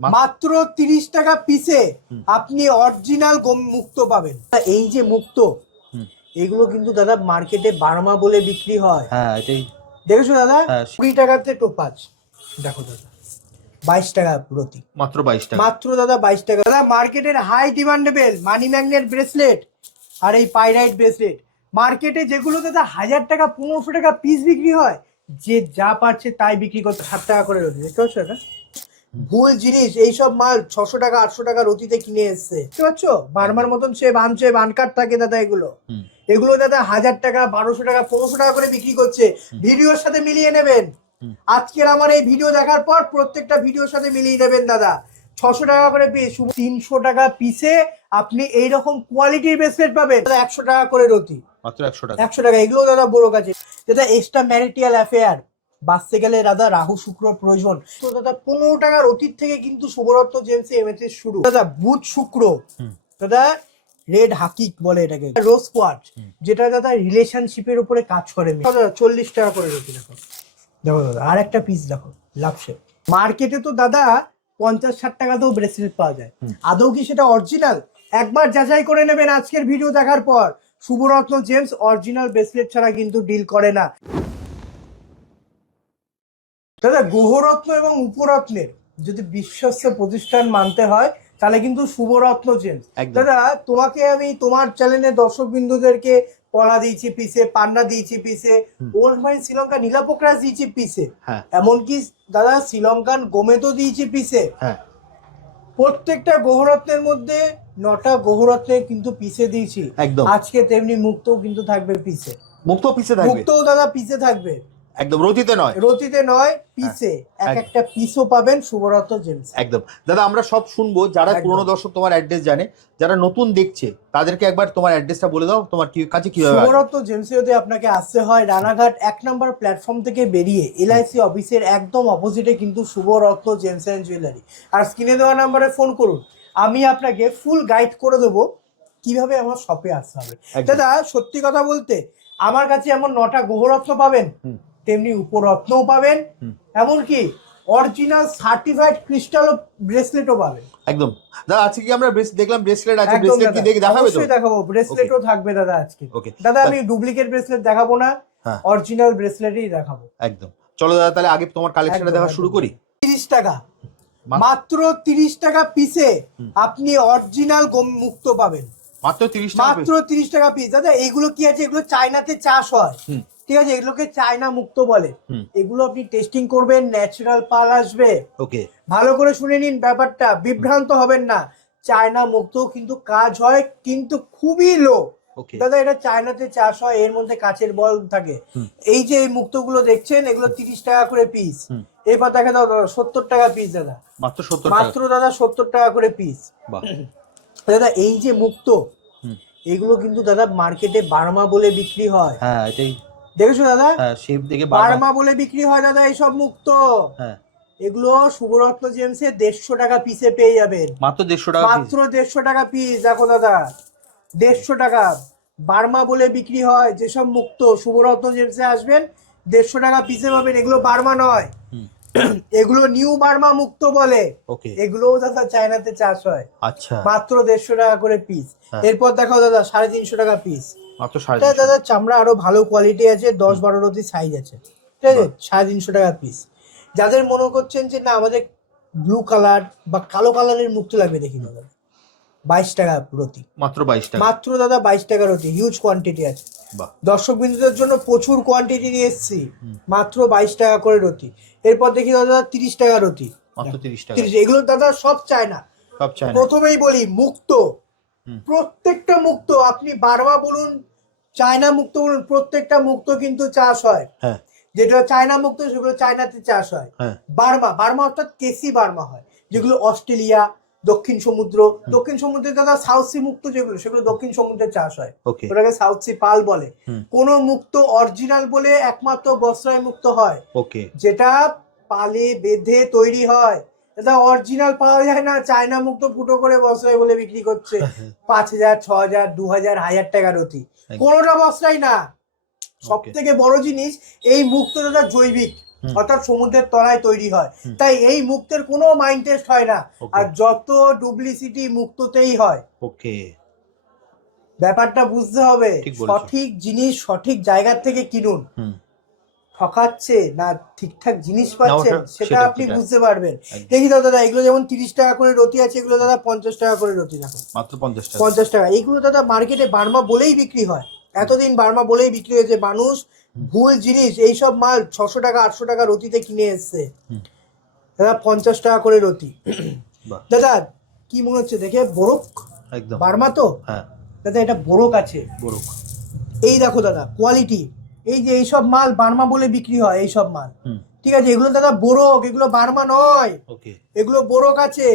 মাত্র 30 টাকা পিসে আপনি অরিজিনাল মুক্ত পাবেন। এই যে মুক্ত, এগুলো কিন্তু দাদা মার্কেটে বার্মা বলে বিক্রি হয়। হ্যাঁ এটাই দেখেছো দাদা? 20 টাকাতে টোপাজ দেখো দাদা, 22 টাকা প্রতি, মাত্র 22 টাকা, মাত্র দাদা 22 টাকা। দাদা মার্কেটের high demandable money magnet bracelet আর এই পাইরাইট ব্রেসলেট, মার্কেটে যেগুলো দাদা 1000 টাকা 1500 টাকা পিস বিক্রি হয়, যে যা পারছে তাই বিক্রি করতে 7 টাকা করে রয়েছে। দেখতে পাচ্ছ এটা ভুল জিনিস, এইসব মাল 600 টাকা 800 টাকা রতিতে কিনে এসছে, বুঝতে পারছো? বার্মার মতন সে বানছে বানকাট থাকে দাদা। এগুলো দাদা 1000 টাকা 1200 টাকা 1500 টাকা করে বিক্রি করছে। ভিডিওর সাথে মিলিয়ে নেবেন। আজকের আমার এই ভিডিও দেখার পর প্রত্যেকটা ভিডিওর সাথে মিলিয়ে নেবেন দাদা। 600 টাকা করে পিস, 300 টাকা পিসে আপনি এইরকম কোয়ালিটির ব্রেসলেট পাবেন দাদা। 100 টাকা করে রতি, মাত্র 100 টাকা, 100 টাকা। এগুলো দাদা বড় কাছে দাদা এক্সট্রা ম্যারিটাল অ্যাফেয়ার বাঁচতে গেলে দাদা রাহু শুক্র প্রয়োজন। তো দাদা 15 টাকার অতীত থেকে কিন্তু শুভরত্ন জেমসে এমএসএস শুরু দাদা। বুধ শুক্র দাদা, রেড হাকিক বলে এটাকে, রোজ কোয়ার্টজ, যেটা দাদা রিলেশনশিপের উপরে কাজ করে। দাদা 40 টাকা করে রয়েছে। দেখো দেখো দাদা আর একটা পিস দেখো, লাভসে। মার্কেটে তো দাদা 50-60 টাকাতেও ব্রেসলেট পাওয়া যায়, আদৌ কি সেটা অরিজিনাল? একবার যাচাই করে নেবেন আজকের ভিডিও দেখার পর। শুভরত্ন জেমস অরিজিনাল ব্রেসলেট ছাড়া কিন্তু ডিল করে না দাদা। গ্রহরত্ন এবং উপরত্নের যদি বিশ্বস্ত প্রতিষ্ঠান মানতে হয় তাহলে কিন্তু শুভরত্ন জেমস। দাদা তোমাকে আমি তোমার চ্যানেলে দর্শক বিন্দুদেরকে পলা দিয়েছি পিসে, পান্ডা দিয়েছি পিসে, ওল্ড মাইন শ্রীলঙ্কা নীলাপোকরাস দিয়েছি পিসে, এমনকি দাদা শ্রীলঙ্কান গোমেদও দিয়েছি পিসে। প্রত্যেকটা গ্রহরত্নের মধ্যে 9টা গ্রহরত্নের কিন্তু পিসে দিয়েছি। আজকে তেমনি মুক্তও কিন্তু থাকবে পিসে, মুক্ত পিসে থাকবে, মুক্তও দাদা পিসে থাকবে, একদম রতিতে নয়, রতিতে নয়, পিসে। একটা পিসও পাবেন শুভরত্ন জেমস। একদম দাদা আমরা সব শুনবো। যারা পুরনো দর্শক তোমার অ্যাড্রেস জানে, যারা নতুন দেখছে তাদেরকে একবার তোমার অ্যাড্রেসটা বলে দাও, তোমার কাছে কিভাবে। শুভরত্ন জেমসে যদি আপনাকে আসতে হয় রানাঘাট 1 নম্বর প্ল্যাটফর্ম থেকে বেরিয়ে এলআইসি অফিসের একদম অপোজিটে কিন্তু শুভরত্ন জেমস এন্ড জুয়েলারি। আর স্ক্রিনে দেওয়া নাম্বারে ফোন করুন, আমি আপনাকে ফুল গাইড করে দেবো কিভাবে আমার শপে আসতে হবে। দাদা সত্যি কথা বলতে আমার কাছে এমন 9টা গ্রহরত্ন পাবেন, তেমনি উপরত্নও পাবেন, এমনকি অরিজিনাল সার্টিফাইড ক্রিস্টাল ব্রেসলেটও পাবেন। একদম দাদা আজকে কি আমরা দেখলাম ব্রেসলেট আছে, ব্রেসলেট কি দেখে দেখাবে? অবশ্যই দেখাবো, ব্রেসলেটও থাকবে দাদা আজকে। দাদা আমি ডুপ্লিকেট ব্রেসলেট দেখাবো না, অরিজিনাল ব্রেসলেটই দেখাবো। একদম চলো দাদা তাহলে আগে তোমার কালেকশনটা দেখা শুরু করি। 30 টাকা, মাত্র 30 টাকা পিসে আপনি অরিজিনাল মুক্ত পাবেন। মাত্র 30 টাকা, মাত্র 30 টাকা পিস। দাদা এইগুলো কি আছে, এগুলো চায়নাতে চাষ হয়, ঠিক আছে? এগুলোকে চায়না মুক্ত বলে। এগুলো আপনি টেস্টিং করবেন, ন্যাচারাল পাল আসবে। ওকে ভালো করে শুনে নিন ব্যাপারটা, বিভ্রান্ত হবেন না। চায়না মুক্ত কিন্তু কাজ হয়, কিন্তু খুবই লো। দাদা এটা চায়নাতে চাষ হয়, এর মধ্যে কাচের বল থাকে। এই যে এই মুক্তগুলো দেখছেন এগুলো 30 টাকা করে পিস। এবার দেখা দাও দাদা 70 টাকা পিস দাদা, মাত্র 70 টাকা, মাত্র দাদা 70 টাকা করে পিস। দাদা এই যে মুক্ত, এগুলো কিন্তু দাদা মার্কেটে বার্মা বলে বিক্রি হয়। হ্যাঁ এটাই দেখেছো দাদা? শেপ দেখে বার্মা বলে বিক্রি হয় দাদা এইসব মুক্ত। এগুলো শুভরত্ন জেমসে 150 টাকা পিসে পেয়ে যাবেন, মাত্র 150 টাকা, মাত্র 150 টাকা পিস। দেখো দাদা 150 টাকা বার্মা বলে বিক্রি হয় যেসব মুক্ত, শুভরত্ন জেমসে আসবেন 150 টাকা পিসে পাবেন। এগুলো বার্মা নয়, এগুলো নিউ বার্মা মুক্ত বলে। এগুলোও দাদা চায়নাতে চাষ হয়। আচ্ছা মাত্র 150 টাকা করে পিস। এরপর দেখাও দাদা 350 টাকা পিস। মাত্র 350। দাদা চামড়া আরো ভালো কোয়ালিটি আছে, 10-12 অব্দি সাইজ আছে, ঠিক আছে? 350 টাকা পিস। যাদের মনে করছেন যে না আমাদের ব্লু কালার বা কালো কালারের মুক্ত লাগবে, দেখি দাদা 22 টাকা প্রতি, মাত্র 22 টাকা, মাত্র দাদা 22 টাকা রতি। হিউজ কোয়ান্টিটি আছে, দর্শক বিন্দুদের জন্য প্রচুর কোয়ান্টিটি নিয়ে এসেছি। মাত্র 22 টাকা করে রতি। এরপর দেখি দাদা 30 টাকা রতি, মাত্র 30 টাকা। এগুলো দাদা সব চায়না, সব চায়না। প্রথমেই বলি মুক্ত, প্রত্যেকটা মুক্ত, আপনি বার্মা বলুন চায়না মুক্ত বলুন, প্রত্যেকটা মুক্ত কিন্তু চাষ হয়। যেটা চায়না মুক্ত সেগুলো চায়নাতে চাষ হয়। বার্মা, বার্মা অর্থাৎ কেসি বার্মা হয় যেগুলো অস্ট্রেলিয়া, দক্ষিণ সমুদ্র, দক্ষিণ সমুদ্রে দাদা সাউথ সি মুক্ত যেগুলো সেগুলো দক্ষিণ সমুদ্রে চাষ হয়, ওটাকে সাউথ সি পাল বলে। কোন মুক্ত অরিজিনাল বলে একমাত্র বস্ত্রায় মুক্ত হয়, যেটা পালে বেঁধে তৈরি হয়। দাদা অরিজিনাল পাওয়া যায় না, চায়না মুক্ত ফুটো করে বস্ত্রায় বলে বিক্রি করছে 5000, 6000, 2000, 1000 টাকা রতি। কোনোটা বস্ত্রাই না। সব থেকে বড় জিনিস এই মুক্ত দাদা জৈবিক, অর্থাৎ সমুদ্রের তলায় তৈরি হয়। তাই এই মুক্তের কোনো মাইন্ড টেস্ট হয় না, আর যত ডুপ্লিসিটি মুক্ততেই হয়। ওকে, ব্যাপারটা বুঝতে হবে, সঠিক জিনিস সঠিক জায়গা থেকে কিনুন। ঠকাচ্ছে না ঠিকঠাক জিনিস পাচ্ছেন সেটা আপনি বুঝতে পারবেন। দেখি দাও দাদা, এগুলো যেমন 30 টাকা করে রতি আছে, এগুলো দাদা 50 টাকা করে রতি, দেখো মাত্র 50 টাকা। এইগুলো দাদা মার্কেটে বার্মা বলেই বিক্রি হয়, এতদিন বার্মা বলেই বিক্রি হয়েছে। মানুষ ভুল জিনিস এইসব মাল 600 টাকা 800 টাকা রতিতে কিনে এসছে, দাদা 50 টাকা করে রতি। দাদা কি মনে হচ্ছে দেখে? বোরক একদম বার্মা তো। হ্যাঁ দাদা এটা বোরক আছে, বোরক। এই দেখো দাদা কোয়ালিটি, এই যে এইসব মাল বার্মা বলে বিক্রি হয় এইসব মাল, ঠিক আছে? এগুলো দাদা বোরক, এগুলো বার্মা নয়। ওকে, এগুলো বোরক আছে।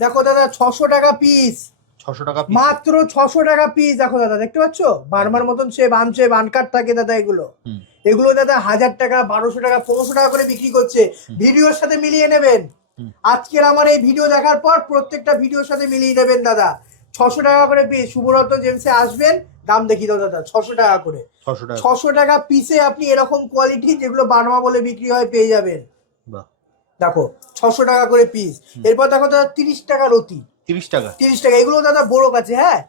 দেখো দাদা 600 টাকা পিস, 600 টাকা মাত্র 600 টাকা পিস। দেখো দাদা, দেখতে পাচ্ছ বার্মার মতন শেপ আনকাট থাকে দাদা এগুলো। এগুলো দাদা 1000 টাকা 1200 টাকা 1500 টাকা করে বিক্রি করছে। ভিডিওর সাথে মিলিয়ে নেবেন, আজকের আমার এই ভিডিও দেখার পর প্রত্যেকটা ভিডিওর সাথে মিলিয়ে নেবেন দাদা। 600 টাকা করে পিস। শুভরত্ন জেমসে আসবেন, দাম দেখি দাও দাদা 600 টাকা করে। 600 টাকা পিসে আপনি এরকম কোয়ালিটি যেগুলো বার্মা বলে বিক্রি হয় পেয়ে যাবেন। দেখো 600 টাকা করে পিস। এরপর দেখো দাদা 30 টাকা রতি, 30 টাকা। এগুলো দাদা বোরক আছে। হ্যাঁ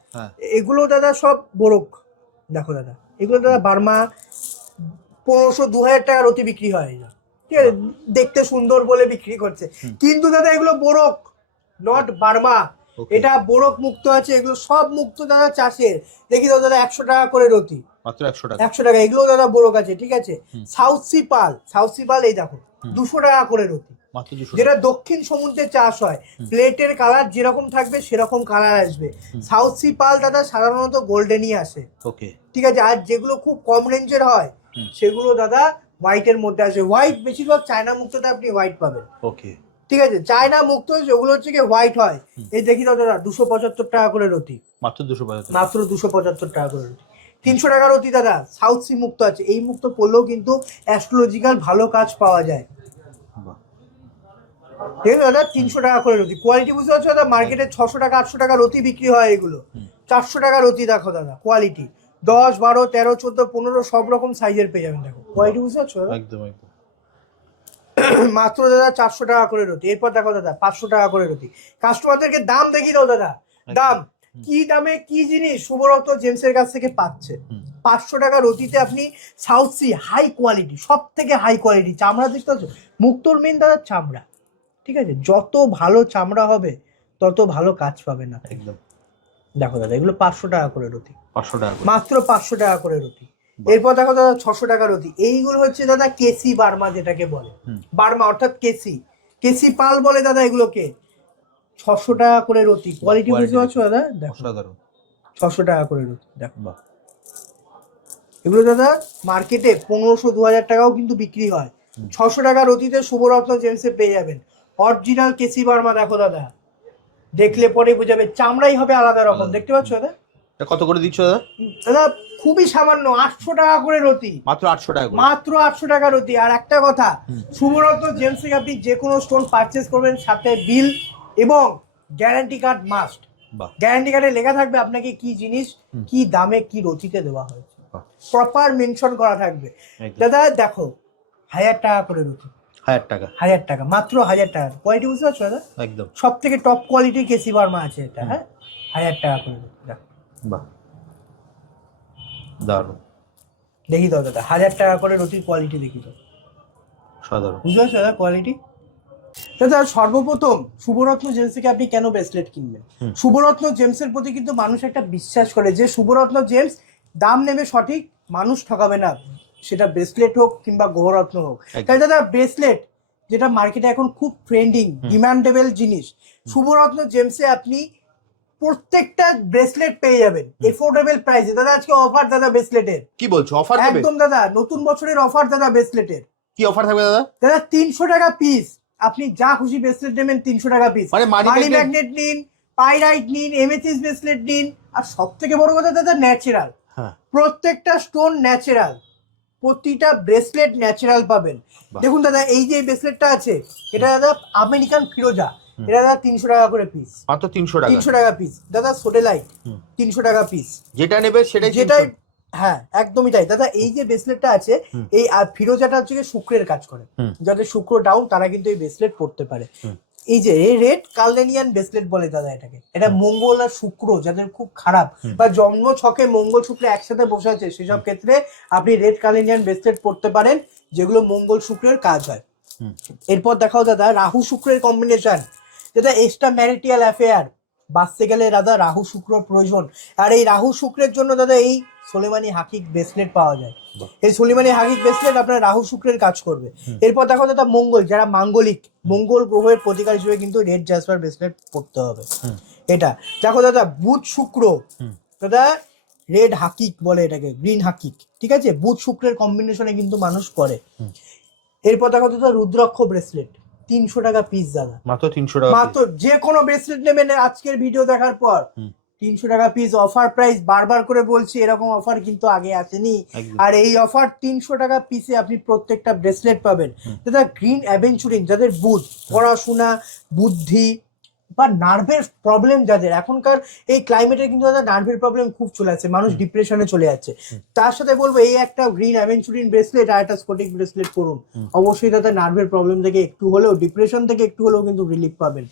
এগুলো দাদা সব বোরক। দেখো দাদা এগুলো দাদা বার্মা 1500-2000 টাকা রতি বিক্রি হয়, ঠিক আছে? দেখতে সুন্দর বলে বিক্রি করছে, কিন্তু দাদা এগুলো বোরক, নট বার্মা। এটা বোরক মুক্ত আছে, এগুলো সব মুক্ত দাদা চাষের। দেখি দাও দাদা 100 টাকা করে রতি, মাত্র 100 টাকা। 100 টাকা। এগুলো দাদা বোরক আছে, ঠিক আছে? সাউথ সি পাল এই দেখো 200 টাকা করে রতি, যেটা দক্ষিণ সমুদ্রে চাষ হয়। প্লেটের কালার যেরকম থাকবে সেরকম কালার আসবে। সাউথ সি পাল দাদা সাধারণত গোল্ডেনই আসে, ওকে, ঠিক আছে? আর যেগুলো খুব কম রেঞ্জের হয় সেগুলো দাদা হোয়াইটের মধ্যে আসে। হোয়াইট বেশিরভাগ চায়না মুক্ততে আপনি হোয়াইট পাবেন, ওকে, ঠিক আছে? চায়না মুক্ত যেগুলো হচ্ছে কি হোয়াইট হয়। এই দেখি দাও দাদা 275 টাকা করে রতি, মাত্র 275 টাকা করে রতি। 300 টাকা রতি দাদা সাউথ সি মুক্ত আছে। এই মুক্ত পড়লেও কিন্তু অ্যাস্ট্রোলজিক্যাল ভালো কাজ পাওয়া যায়, ঠিক আছে দাদা? 300 টাকা করে রতি। কোয়ালিটি বুঝতে পারছো দাদা? মার্কেটে 600 টাকা 800 টাকা রতি বিক্রি হয় এগুলো। 400 টাকা রতি। দেখো দাদা কোয়ালিটি 10, 12, 13, 14, 15 সব রকম সাইজের পেয়ে যাবেন। দেখো কোয়ালিটি বুঝতে পারছো দাদা? একদম একদম। মাত্র দাদা 400 টাকা করে রতি। এরপর দেখো দাদা 500 টাকা করে রতি। কাস্টমারদেরকে দাম দেখিয়ে দাও দাদা, দাম কি দামে কি জিনিস শুভরত্ন জেমসের কাছ থেকে পাচ্ছে। 500 টাকা রতিতে আপনি সাউথ সি হাই কোয়ালিটি, সব থেকে হাই কোয়ালিটি চামড়া দেখতে পাচ্ছ? মুক্তোর মেন দাদা চামড়া, ঠিক আছে? যত ভালো চামড়া হবে তত ভালো কাজ পাবে না, একদম। দেখো দাদা এগুলো 500 টাকা করে রতি, 500 টাকা, মাত্র 500 টাকা করে রতি। এরপর দেখো দাদা 600 টাকা রতি। এইগুলো হচ্ছে দাদা কেসি বার্মা, যেটাকে বলে বার্মা, অর্থাৎ কেসি পাল বলে দাদা এগুলোকে। 600 টাকা করে রতি। কোয়ালিটি বুঝতে পারছো দাদা? দেখো 600 টাকা করে রতি। দেখো এগুলো দাদা মার্কেটে 1500-2000 টাকাও কিন্তু বিক্রি হয়। 600 টাকা রতিতে শুভরত্ন জেমসে পেয়ে যাবেন অরিজিনাল কেসি বার্মা। দেখো দাদা দেখলে পরে বুঝাবে, চামড়াই হবে আলাদা রকম। দেখতে পাচ্ছ দাদা? কত করে দিচ্ছ দাদা? দাদা খুবই সামান্য 800 টাকা করে রতি, মাত্র 800 টাকা, মাত্র 800 টাকা রতি। আর একটা কথা, শুভরত্ন জেমস থেকে আপনি যে কোনো স্টোন পারচেস করবেন সাথে বিল এবং গ্যারান্টি কার্ড মাস্ট। গ্যারান্টি কার্ডে লেখা থাকবে আপনাকে কি জিনিস কি দামে কি রতিতে দেওয়া হয়েছে, প্রপার মেনশন করা থাকবে। দাদা দেখো 1000 টাকা করে রতি, 1000 টাকা, মাত্র 1000 টাকা। কোয়ালিটি বুঝতে পারছো দাদা? একদম সব থেকে টপ কোয়ালিটির কেসি বার্মা আছে এটা। হ্যাঁ 1000 টাকা করে রতি। দেখো বাহ দারুণ। দেখি দাও দাদা 1000 টাকা করে রতির কোয়ালিটি দেখি দাও, সাধারণ। বুঝতে পারছো দাদা কোয়ালিটি? দাদা সর্বপ্রথম শুভরত্ন জেমস থেকে আপনি কেন ব্রেসলেট কিনবেন? শুভরত্ন জেমসের প্রতি কিন্তু মানুষ একটা বিশ্বাস করে যে শুভরত্ন জেমস দাম নেবে সঠিক, মানুষ ঠকাবে না, সেটা ব্রেসলেট হোক কিংবা গ্রহরত্ন হোক। তাই দাদা ব্রেসলেট যেটা মার্কেটে এখন খুব ট্রেন্ডিং ডিমান্ডেবল জিনিস, শুভরত্ন জেমসে আপনি প্রত্যেকটা ব্রেসলেট পেয়ে যাবেন এফোর্ডেবল প্রাইসে। দাদা আজকে অফার দাদা ব্রেসলেটের। কি বলছো? অফার একদম দাদা, নতুন বছরের অফার দাদা ব্রেসলেটের। কি অফার থাকবে দাদা? দাদা 300 টাকা পিস, আপনি যা খুশি ব্রেসলেট নেবেন 300 টাকা পিস। মানে মানি ম্যাগনেট নিন, পাইরাইট নিন, এমএসএস ব্রেসলেট নিন, আর সব থেকে বড় কথা দাদা ন্যাচারাল। প্রত্যেকটা স্টোন ন্যাচারাল, প্রতিটা ব্রেসলেট ন্যাচারাল পাবেন। দেখুন দাদা এই যে ব্রেসলেটটা আছে এটা দাদা আমেরিকান ফিরোজা, এটা দাদা 300 টাকা করে পিস, মাত্র 300 টাকা, 300 টাকা পিস। দাদা সোডেলাইট 300 টাকা পিস, যেটা নেবে সেটাই হ্যাঁ একদমই তাই দাদা। এই যে ব্রেসলেটটা আছে, এই ফিরোজাটা হচ্ছে গিয়ে শুক্রের কাজ করে। যাদের শুক্র ডাউন তারা কিন্তু এই ব্রেসলেট পড়তে পারে। এই যে রেড কালডেনিয়ান ব্রেসলেট বলে দাদা এটাকে। এটা মঙ্গল আর শুক্র যাদের খুব খারাপ বা জন্ম ছকে মঙ্গল শুক্র একসাথে বসে আছে, সেসব ক্ষেত্রে আপনি রেড কালডেনিয়ান ব্রেসলেট পড়তে পারেন, যেগুলো মঙ্গল শুক্রের কাজ হয়। এরপর দেখাও দাদা রাহু শুক্রের কম্বিনেশন, যেটা এক্সট্রা ম্যারিটাল অ্যাফেয়ার বাঁচতে গেলে দাদা রাহু শুক্র প্রয়োজন। আর এই রাহু শুক্রের জন্য দাদা এই সোলেমানি হাকিক ব্রেসলেট পাওয়া যায়। এই সোলেমানি হাকিক ব্রেসলেট আপনার রাহু শুক্রের কাজ করবে। এরপর দেখো দাদা মঙ্গল, যারা মাঙ্গলিক, মঙ্গল গ্রহের প্রতিকার হিসেবে কিন্তু রেড জাসপার ব্রেসলেট পড়তে হবে। এটা দেখো দাদা বুধ শুক্র, দাদা রেড হাকিক বলে এটাকে, গ্রিন হাকিক, ঠিক আছে? বুধ শুক্রের কম্বিনেশনে কিন্তু মানুষ পরে। এরপর দেখো দাদা রুদ্রাক্ষ ব্রেসলেট 300 টাকা পিস দাদা, মাত্র 300 টাকা মাত্র। যে কোনো ব্রেসলেট নেবেন আজকের ভিডিও দেখার পর 300 টাকা পিস অফার প্রাইস। বারবার করে বলছি এরকম অফার কিন্তু আগে আসেনি। আর এই অফার 300 টাকা পিসে আপনি প্রত্যেকটা ব্রেসলেট পাবেন। দাদা গ্রিন অ্যাভেঞ্চুরিং, যাদের বুধ, পড়াশোনা, বুদ্ধি বা নার্ভের প্রবলেম যাদের, এখনকার এই ক্লাইমেটে কিন্তু দাদা নার্ভের প্রবলেম খুব চলে আসছে, মানুষ ডিপ্রেশনে চলে যাচ্ছে। তার সাথে বলবো এই একটা গ্রিন অ্যাভেঞ্চুরিন ব্রেসলেট আর একটা স্ফটিক ব্রেসলেট করুন, অবশ্যই দাদা নার্ভের প্রবলেম থেকে একটু হলেও, ডিপ্রেশন থেকে একটু হলেও কিন্তু রিলিফ পাবেন।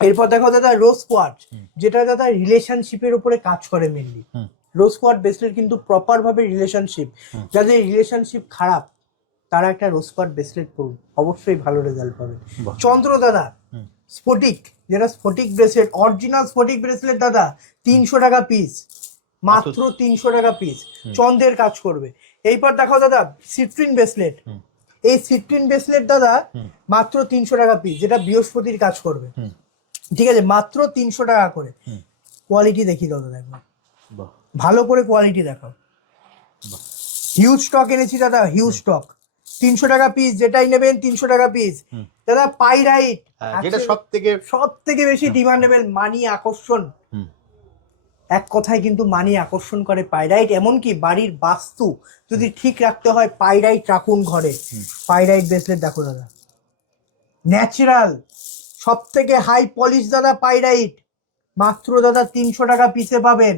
এরপর দেখো দাদা রোজ কোয়ার্ট, যেটা দাদা রিলেশনশিপের উপরে কাজ করে মেনলি। রোজ কোয়ার্ট ব্রেসলেট কিন্তু প্রপার ভাবে রিলেশনশিপ, যাদের রিলেশনশিপ খারাপ তারা একটা রোজ কোয়ার্ট ব্রেসলেট করুন, অবশ্যই ভালো রেজাল্ট পাবেন। চন্দ্র দাদা স্ফটিক, যেটা স্ফটিক ব্রেসলেট, অরিজিনাল স্ফটিক ব্রেসলেট দাদা 300 টাকা পিস, মাত্র 300 টাকা পিস, চন্দ্রের কাজ করবে। এইবার দেখো দাদা সিট্রিন ব্রেসলেট, এই সিট্রিন ব্রেসলেট দাদা মাত্র 300 টাকা পিস, যেটা বৃহস্পতির কাজ করবে, ঠিক আছে? মাত্র 300 টাকা করে। কোয়ালিটি দেখি দাদা, দেখো ভালো করে কোয়ালিটি দেখাও। হিউজ স্টক এনেছি দাদা, হিউজ স্টক। 300 টাকা পিস, যেটাই নেবেন 300 টাকা পিস দাদা। পাইরাইট, যেটা সব থেকে বেশি ডিমান্ডেবল, মানি আকর্ষণ, এক কথায় কিন্তু মানি আকর্ষণ করে পাইরাইট। এমনকি বাড়ির বাস্তু যদি ঠিক রাখতে হয় পাইরাইট রাখুন ঘরে। পাইরাইট ব্রেসলেট দেখো দাদা, ন্যাচারাল, সব থেকে হাই পলিশ দাদা পাইরাইট, মাত্র দাদা 300 টাকা পিসে পাবেন।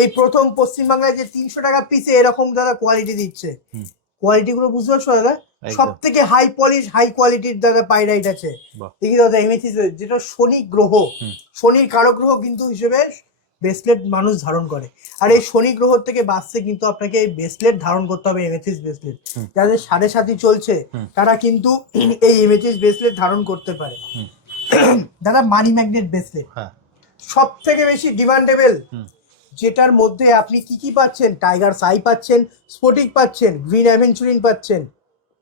এই প্রথম পশ্চিমবাংলায় যে 300 টাকা পিসে এরকম দাদা কোয়ালিটি দিচ্ছে। কোয়ালিটি গুলো বুঝতে পারছো দাদা? সব থেকে হাই পলিশ, হাই কোয়ালিটির দাদা পাইরাইট আছে। দেখি দাদা এমএসি, যেটা শনি গ্রহ, শনির কারক গ্রহ কিন্তু হিসেবে ব্রেসলেট মানুষ ধারণ করে। আর এই শনি গ্রহ থেকে বাঁচতে কিন্তু আপনাকে এই ব্রেসলেট ধারণ করতে হবে, এমএসিস ব্রেসলেট। যাদের 7.5 চলছে তারা কিন্তু এই এমএসিস ব্রেসলেট ধারণ করতে পারে। দাদা মানি ম্যাগনেট ব্রেসলেট সব থেকে বেশি ডিমান্ডেবল, যেটার মধ্যে আপনি কি কি পাচ্ছেন, টাইগার সাই পাচ্ছেন, স্ফটিক পাচ্ছেন, গ্রিন অ্যাভেঞ্চুরিন পাচ্ছেন,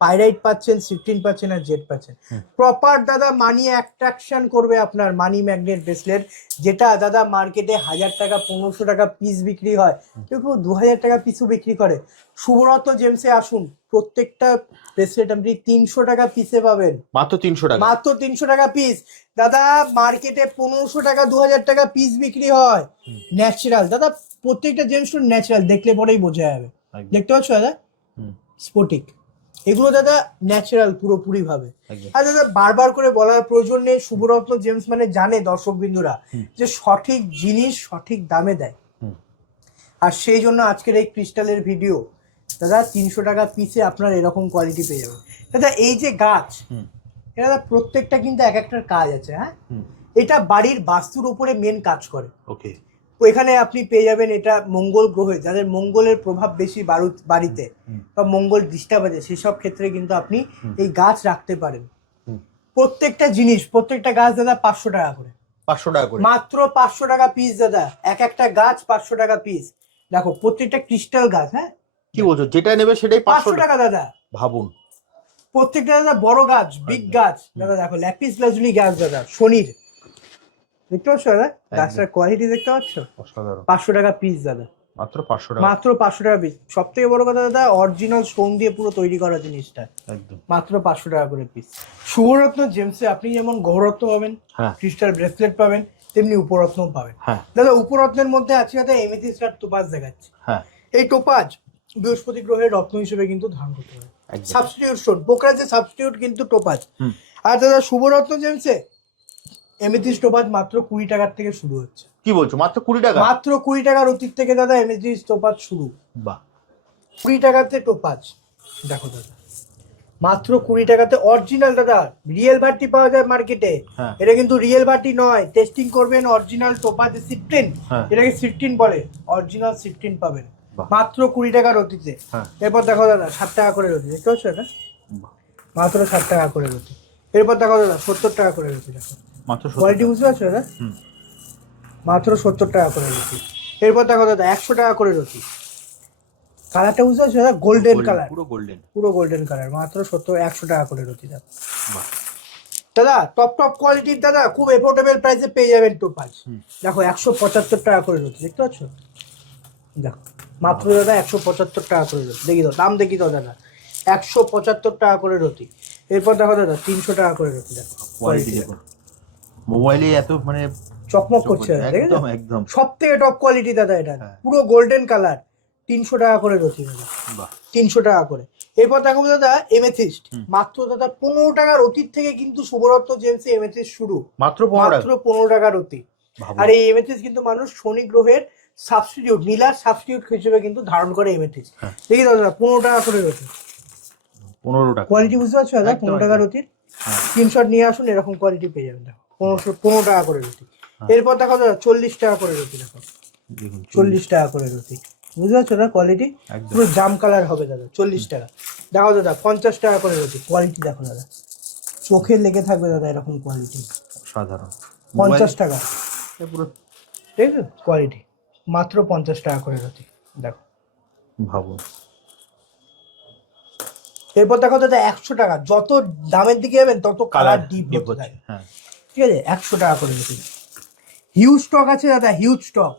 পাইরাইট পাচ্ছেন, সিফটিন পাচ্ছেন আর জেড পাচ্ছেন। প্রপার দাদা মানি অ্যাট্রাকশন করবে আপনার মানি ম্যাগনেট ব্রেসলেট, যেটা দাদা মার্কেটে 1000 টাকা 1500 টাকা পিস বিক্রি হয়, কেউ কেউ 2000 টাকা পিসও বিক্রি করে। শুভরত্ন জেমসে আসুন, প্রত্যেকটা ব্রেসলেট আপনি 300 টাকা পিসে পাবেন, মাত্র 300 টাকা, মাত্র 300 টাকা পিস। দাদা মার্কেটে 1500 টাকা 2000 টাকা পিস বিক্রি হয়। ন্যাচারাল দাদা, প্রত্যেকটা জেমস্টোন ন্যাচারাল, দেখলে পরেই বোঝা যাবে। দেখতে পাচ্ছ দাদা স্ফটিক, এগুলো দাদা ন্যাচারাল পুরোপুরি ভাবে। আর দাদা বারবার করে বলার প্রয়োজন নেই, শুভরত্ন জেমস মানে জানে দর্শক বিন্দুরা যে সঠিক জিনিস সঠিক দামে দেয়। আর সেই জন্য আজকের এই ক্রিস্টালের ভিডিও দাদা 300 টাকা পিসে আপনার এরকম কোয়ালিটি পেয়ে যাবেন। দাদা এই যে গাছ, এটা দাদা প্রত্যেকটা কিন্তু এক একটার কাজ আছে। হ্যাঁ, এটা বাড়ির বাস্তুর উপরে মেন কাজ করে। ওকে, এখানে আপনি পেয়ে যাবেন এটা মঙ্গল গ্রহে, যাদের মঙ্গলের প্রভাব বেশি বাড়িতে বা মঙ্গল ডিস্টার্ব আছে, সেসব ক্ষেত্রে কিন্তু আপনি এই গাছ রাখতে পারেন। প্রত্যেকটা জিনিস, প্রত্যেকটা গাছ দাদা 500 টাকা করে, 500 টাকা করে, মাত্র 500 টাকা পিস দাদা। এক একটা গাছ 500 টাকা পিস। দেখো প্রত্যেকটা ক্রিস্টাল গাছ। হ্যাঁ, কি বলছো, যেটা নেবে সেটাই 500 টাকা দাদা। ভাবুন, প্রত্যেকটা দাদা বড় গাছ, বিগ গাছ দাদা। দেখো ল্যাপিস লাজুলি গাছ দাদা, শনির, দেখতে পাচ্ছ দাদা গাছটার কোয়ালিটি দেখতে পাচ্ছ? অসাধারণ। 500 টাকা পিস দাদা, মাত্র 500 টাকা, মাত্র 500 টাকা পিস। সব থেকে বড় কথা দাদা, অরিজিনাল স্টোন দিয়ে পুরো তৈরি করা জিনিসটা, একদম মাত্র 500 টাকা করে পিস। শুভরত্ন জেমসে আপনি যেমন গৌরত্ন পাবেন, ক্রিস্টাল ব্রেসলেট পাবেন, তেমনি উপরত্ন পাবেন। দাদা উপরত্নের মধ্যে আছে দাদা এমেথিস্ট আর টোপাজ দেখাচ্ছে। এই টোপাজ বৃহস্পতি গ্রহের রত্ন হিসেবে কিন্তু ধারণ করতে পারে, সাবস্টিটিউট স্টোন, পোকরাজের সাবস্টিটিউট কিন্তু টোপাজ। আর দাদা শুভরত্ন জেমসে এমেথিস্ট টোপাজ মাত্র 20 টাকার থেকে শুরু হচ্ছে, কি বলছো মাত্র 20 টাকা? মাত্র 20 টাকার অতীত থেকে দাদা এমএসডি টোপাজ শুরু। বাহ, 20 টাকাতে টোপাজ দেখো দাদা, মাত্র 20 টাকাতে অরিজিনাল দাদা। রিয়েল বাটি পাওয়া যায় মার্কেটে, হ্যাঁ। এটা কিন্তু রিয়েল বাটি নয়। টেস্টিং করবেন অরিজিনাল টোপাজ সিফটিন, হ্যাঁ। এটাকে সিফটিন বলে, অরিজিনাল সিফটিন পাবেন বাহ। মাত্র 20 টাকার অতীতে। হ্যাঁ। এরপর দেখো দাদা 60 টাকা করে রতি, দেখতে পাচ্ছ এটা বাহ, মাত্র 60 টাকা করে রতি। এরপর দেখো দাদা 70 টাকা করে রতি, দেখো মাত্র 70 কোয়ালিটি টাকা। বুঝতে পারছো দাদা, হুম। মাত্র 70 টাকা করে রতি। এরপর দেখো দাদা 100 টাকা করে রতি। কালারটা বুঝতে পারছো দাদা, গোল্ডেন কালার, পুরো গোল্ডেন। পুরো গোল্ডেন কালার, মাত্র 100 টাকা করে রতি দাদা। বাহ, দাদা টপ টপ কোয়ালিটির দাদা, খুব এফোর্ডেবল প্রাইসে পেয়ে যাবেন টোপাজ। হুম। দেখো 175 টাকা করে রতি, দেখতে পাচ্ছ, দেখো মাত্র দাদা 175 টাকা করে রতি। দেখি দাও দাম, দেখি দাও দাদা, 175 টাকা করে রতি। এরপর দেখো দাদা 300 টাকা করে রতি, দেখো কোয়ালিটি দেখো, মোবাইলে এত মানে চকমক করছে দাদা, দেখেছো? একদম একদম। সব থেকে টপ কোয়ালিটি দাদা এটা, হ্যাঁ। পুরো গোল্ডেন কালার। 300 টাকা করে রতি দাদা, বাহ, 300 টাকা করে। এরপর দেখো দাদা এমেথিস্ট, হুম। মাত্র দাদা 15 টাকার অতীত থেকে কিন্তু শুভরত্ন জেমসে এমেথিস্ট শুরু, মাত্র 15 মাত্র টাকা। 15 টাকার অতীত। ভাবো। আর এই এমেথিস্ট কিন্তু মানুষ শনি গ্রহের সাবস্টিটিউট, নীলার সাবস্টিটিউট হিসেবে কিন্তু ধারণ করে এমেথিস্ট। হ্যাঁ। দেখি দাদা 15 টাকা করে রতি, 15 টাকা। কোয়ালিটি বুঝতে পারছো দাদা, একদম, 15 টাকার একদম। অতীত। হ্যাঁ। স্ক্রিনশট নিয়ে আসুন, এরকম কোয়ালিটি পেয়ে যাবেন। দেখো 15 টাকা করে রতি। হ্যাঁ। এরপর দেখো দাদা 40 টাকা করে রতি, দেখো দেখুন 40 টাকা করে রতি, বুঝতে পারছো দাদা কোয়ালিটি, একদম। পুরো জাম কালার হবে দাদা। 40 টাকা। দেখো দাদা 50 টাকা করে রতি, কোয়ালিটি দেখো দাদা, চোখে লেগে থাকবে দাদা এরকম কোয়ালিটি। সাধারণ 50 টাকা, মোবাইল পুরো ঠিক আছে কোয়ালিটি, মাত্র 50 টাকা করে রতি, দেখো। ভাবো। এরপর দেখো দাদা 100 টাকা, যত দামের দিকে যাবেন তত কালার ডিপ ডিপ হতে হচ্ছে। থাকে, হ্যাঁ। ঠিক আছে। 100 টাকা করে রতি, হিউজ স্টক আছে দাদা, হিউজ স্টক।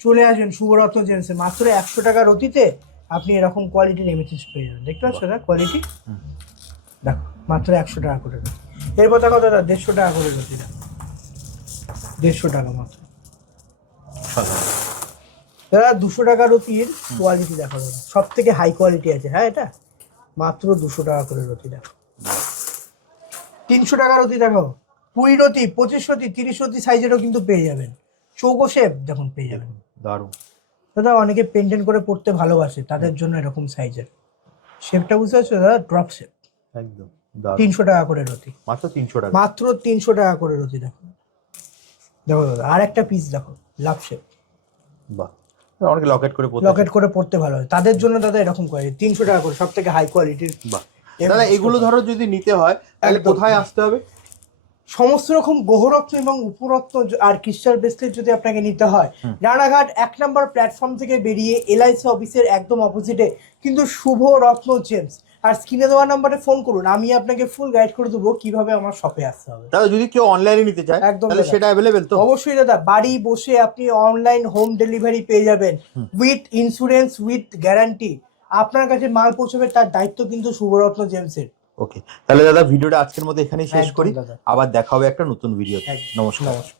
চলে আসবেন শুভরত্ন জেন্সে, মাত্র 100 টাকা রতিতে আপনি এরকম কোয়ালিটির এমেথিস্ট পেয়ে যাবেন, দেখতে পাচ্ছ দাদা কোয়ালিটি, হুম। দেখো মাত্র 100 টাকা করে রতি। এরপর দেখো দাদা 150 টাকা করে রতি, দেখো 150 টাকা মাত্র। সাধারণ। দাদা 200 টাকা রতির কোয়ালিটি দেখো দাদা, সব থেকে হাই কোয়ালিটি আছে, হ্যাঁ এটা মাত্র 200 টাকা করে রতি, দেখো 300 টাকা রতি, দেখো 20 রতি, 25 রতি, 30 রতি সাইজেরও কিন্তু পেয়ে যাবেন। চৌকো শেপ দেখুন পেয়ে যাবেন দারুণ। দাদা। অনেকে পেন্টেন করে পড়তে ভালোবাসে, তাদের জন্য এরকম সাইজের শেপটা বুঝতে পারছো দাদা, ড্রপ শেপ। একদম দারুণ। 300 টাকা করে রতি, মাত্র 300 টাকা। মাত্র 300 টাকা করে রতি, দেখো দেখো দাদা। আর একটা পিস দেখো লাভ শেপ, বাহ, অনেকে লকেট করে পড়তে লকেট করে পড়তে ভালো হয়, তাদের জন্য দাদা এরকম কোয়ালিটি 300 টাকা করে, সব থেকে হাই কোয়ালিটির। বাহ। দাদা এগুলো ধরো যদি নিতে হয় তাহলে একদম। কোথায় আসতে হবে? সমস্ত রকম গ্রহরত্ন এবং উপরত্ন আর ক্রিস্টাল ব্রেসলেট যদি আপনাকে নিতে হয়, রানাঘাট 1 নম্বর প্ল্যাটফর্ম থেকে বেরিয়ে এলআইসি অফিসের একদম অপোজিটে কিন্তু শুভ রত্ন জেমস। আর স্ক্রিনে দেওয়া নাম্বারে ফোন করুন, আমি আপনাকে ফুল গাইড করে দেবো কিভাবে আমার শপে আসতে হবে। দাদা যদি কেউ অনলাইনে নিতে চায় একদম তাহলে দাদা। সেটা অ্যাভেলেবেল তো? অবশ্যই দাদা, বাড়ি বসে আপনি অনলাইন হোম ডেলিভারি পেয়ে যাবেন, উইথ ইন্স্যুরেন্স, উইথ গ্যারান্টি। আপনার কাছে মাল পৌঁছবে তার দায়িত্ব কিন্তু শুভরত্ন জেমসের। ওকে, তাহলে দাদা ভিডিওটা আজকের মতো এখানেই শেষ একদম করি, দাদা। আবার দেখা হবে একটা নতুন ভিডিও। একদম। নমস্কার। নমস্কার।